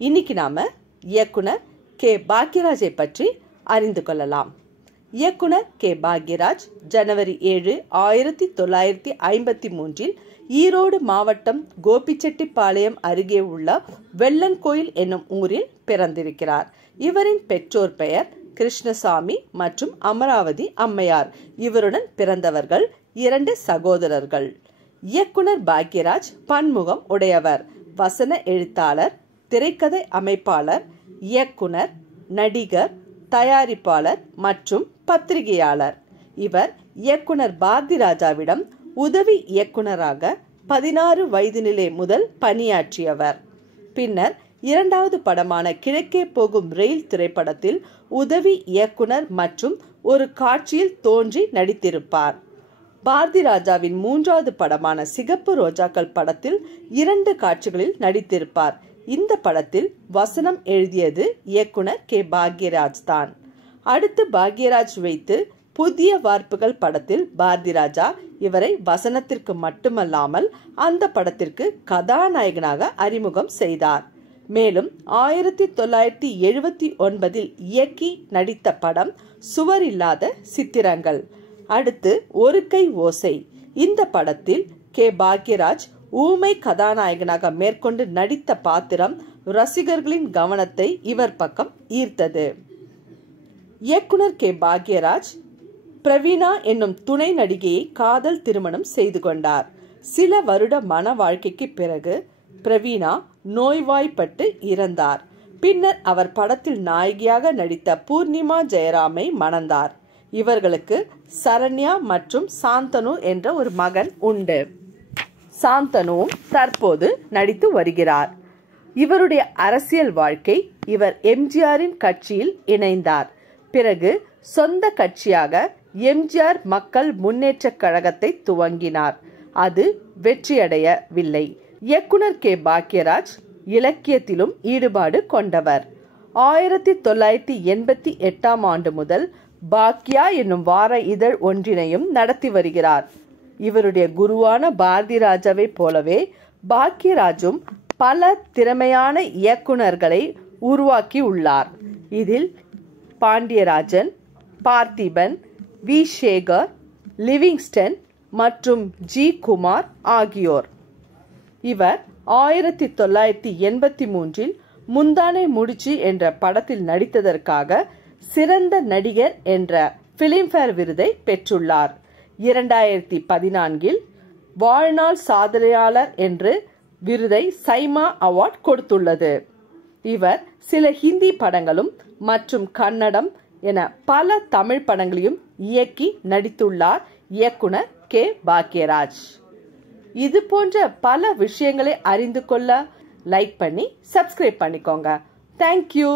இன்னைக்கு நாம இயக்குனர் கே பாக்யராஜை பற்றி அறிந்து கொள்ளலாம். இயக்குனர் கே பாக்யராஜ் ஜனவரி 7, 1953 ஈரோடு மாவட்டம் கோபிச்செட்டிப்பாளையம் அருகே உள்ள வெள்ளன்கோயில் என்னும் ஊரில் பிறந்திருக்கிறார். இவரின் பெற்றோர் பெயர் கிருஷ்ணசாமி மற்றும் அமராவதி அம்மையார். இவருடன் பிறந்தவர்கள் 2 சகோதரர்கள். இயக்குனர் பாக்யராஜ் பன்முகம் உடையவர். வசன எழுத்தாளர், திரைக்கதை அமைப்பாளர், இயக்குனர், நடிகர், தயாரிப்பாளர் மற்றும் பத்திரிகையாளர். இவர் இயக்குனர் பாரதிராஜாவிடம் உதவி இயக்குனராக 16 வயது நிலை முதல் பணியாற்றியவர். பின்னர் 2வது படமான கிழக்கே போகும் ரயில் திரைப்படத்தில் உதவி இயக்குனர் மற்றும் ஒரு காட்சியில் தோன்றி நடித்திருப்பார். பாரதிராஜாவின் 3வது படமான சிகப்பு ரோஜாக்கள் படத்தில் 2 காட்சிகளில் நடித்திருப்பார். இந்த படத்தில் வசனம் எழுதியது இயக்குனர் கே பாக்யராஜ் தான். அடுத்து பாக்யராஜ் வைத்து புதிய வார்ப்புகள் படத்தில் பாரதிராஜா இவரை வசனத்திற்கு மட்டுமல்லாமல் அந்த படத்திற்கு கதாநாயகனாக அறிமுகம் செய்தார். மேலும் 1979 இயக்கி நடித்த படம் சுவர் இல்லாத சித்திரங்கள். அடுத்து ஒரு கை ஓசை. இந்த படத்தில் கே பாக்யராஜ் ஊமை கதாநாயகனாக மேற்கொண்டு நடித்த பாத்திரம் ரசிகர்களின் கவனத்தை இவர் பக்கம் ஈர்த்தது. இயக்குனர் கே பாக்யராஜ் பிரவீணா என்னும் துணை நடிகையை காதல் திருமணம் செய்து கொண்டார். சில வருட மன வாழ்க்கைக்கு பிறகு பிரவீணா நோய்வாய்ப்பட்டு இறந்தார். பின்னர் அவர் படத்தில் நாயகியாக நடித்த பூர்ணிமா ஜெயராமை மணந்தார். இவர்களுக்கு சரண்யா மற்றும் சாந்தனு என்ற ஒரு மகன் உண்டு. சாந்தனுவும் தற்போது நடித்து வருகிறார். இவருடைய அரசியல் வாழ்க்கை, இவர் எம்ஜிஆரின் கட்சியில் இணைந்தார். பிறகு சொந்த கட்சியாக எம்ஜிஆர் மக்கள் முன்னேற்ற கழகத்தை துவங்கினார். அது வெற்றியடையவில்லை. இயக்குனர் கே பாக்யராஜ் இலக்கியத்திலும் ஈடுபாடு கொண்டவர். 1988 ஆண்டு முதல் பாக்யா என்னும் வார இதழ் ஒன்றினையும் நடத்தி வருகிறார். இவருடைய குருவான பாரதிராஜாவை போலவே பாக்யராஜும் பல திறமையான இயக்குனர்களை உருவாக்கி உள்ளார். இதில் பாண்டியராஜன், பார்த்திபன், வி சேகர், லிவிங்ஸ்டன் மற்றும் ஜி குமார் ஆகியோர். இவர் 1983 முந்தானை முடிச்சு என்ற படத்தில் நடித்ததற்காக சிறந்த நடிகர் என்ற பிலிம்பேர் விருதை பெற்றுள்ளார். 2014 வாழ்நாள் சாதனையாளர் என்று விருதை சைமா அவார்ட் கொடுத்துள்ளது. இவர் சில ஹிந்தி படங்களும் மற்றும் கன்னடம் என பல தமிழ் படங்களையும் இயக்கி நடித்துள்ளார் இயக்குனர் கே பாக்யராஜ். இது போன்ற பல விஷயங்களை அறிந்து கொள்ள லைக் பண்ணி சப்ஸ்கிரைப் பண்ணிக்கோங்க. தேங்க்யூ.